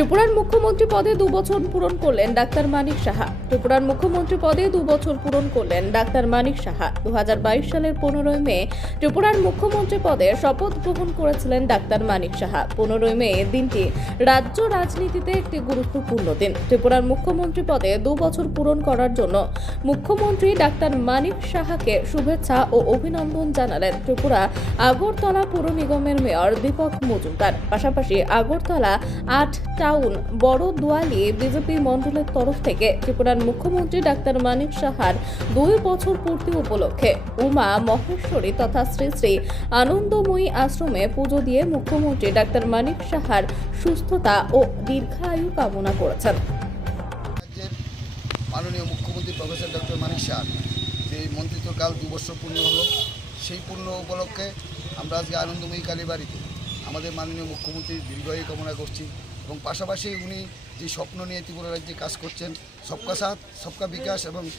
ত্রিপুরার মুখ্যমন্ত্রী পদে দু বছর পূরণ করলেন ডাক্তার মানিক সাহা। ত্রিপুরার মুখ্যমন্ত্রী পদে দু বছর পূরণ করলেন ডাক্তার মানিক সাহা। দু সালের পনেরোই মে ত্রিপুরার মুখ্যমন্ত্রী পদে শপথ গ্রহণ করেছিলেন ডাক্তার মানিক সাহা। পনেরোই মে দিনটি রাজ্য রাজনীতিতে একটি গুরুত্বপূর্ণ দিন। ত্রিপুরার মুখ্যমন্ত্রী পদে দু বছর পূরণ করার জন্য মুখ্যমন্ত্রী ডাক্তার মানিক সাহাকে শুভেচ্ছা ও অভিনন্দন জানালেন ত্রিপুরা আগরতলা পুর নিগমের মেয়র দীপক মজুমদার। পাশাপাশি আগরতলা আট টাউন বড় দোয়ালি বিজেপি মণ্ডলের তরফ থেকে ত্রিপুরার মুখ্যমন্ত্রী ডাক্তার মানিক সাহার দুই বছর পূর্তি উপলক্ষে উমা মহেশ্বরী তথা শ্রী শ্রী আনন্দময়ী আশ্রমে পুজো দিয়ে মুখ্যমন্ত্রী ডাক্তার মানিক সাহার সুস্থতা ও দীর্ঘায়ু কামনা করেছেন। মাননীয় মুখ্যমন্ত্রী প্রফেসর ডক্টর মানিক শাহ যে মন্ত্রিত্বকাল দু বছর পূর্ণ হলো, সেই পূর্ণ উপলক্ষে আমরা আজকে আনন্দময়ী কালী বাড়িতে আমাদের মাননীয় মুখ্যমন্ত্রীর দীর্ঘায়ু কামনা করছি। এবং পাশাপাশি উনি যে স্বপ্ন নিয়ে ত্রিপুরা রাজ্যে কাজ করছেন সবকা সাথ সবকা বিকাশ এবং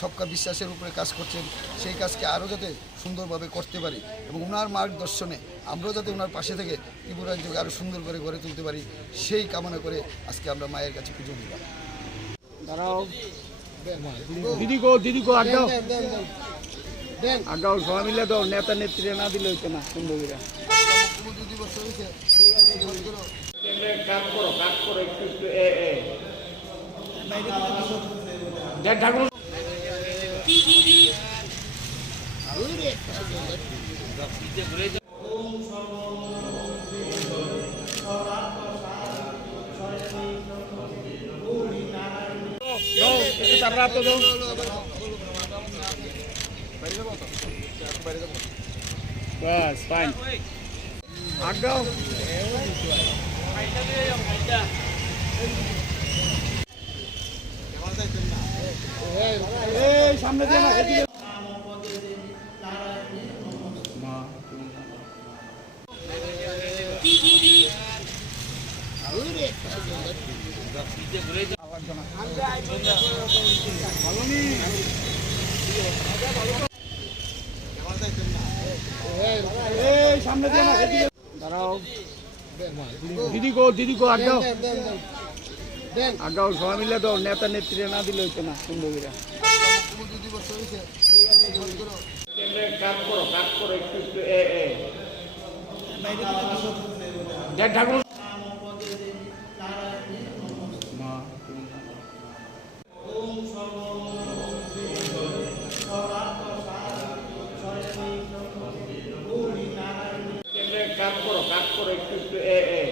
সবকা বিশ্বাসের উপরে কাজ করছেন সেই কাজকে আরও যাতে সুন্দরভাবে করতে পারি এবং ওনার মার্গদর্শনে আমরাও যাতে ওনার পাশে থেকে ত্রিপুরা রাজ্যকে আরও সুন্দর করে গড়ে তুলতে পারি সেই কামনা করে আজকে আমরা মায়ের কাছে পুজো দিলাম। দাঁড়াও। দিদি গো দিদি গো সবাই মিলে দাও নেতা নেত্রী না দিলে হইতো না সুন্দরীরা মুখ্যমন্ত্রী দিবস কাজ করো কাজ করো একটু একটু এ এ। ঠাকুর চাপড়া তো ফাইন আগাও এই সামনে দিয়ে সামনে দিয়ে দিদি গো দিদি গো আড্ডাও আড্ডাও সবাই মিলে দাও নেতা নেত্রী না দিলে হইতো না সুন্দরীরা মুখ্যমন্ত্রী কাজ করো কাজ করো একটু একটু এ এ।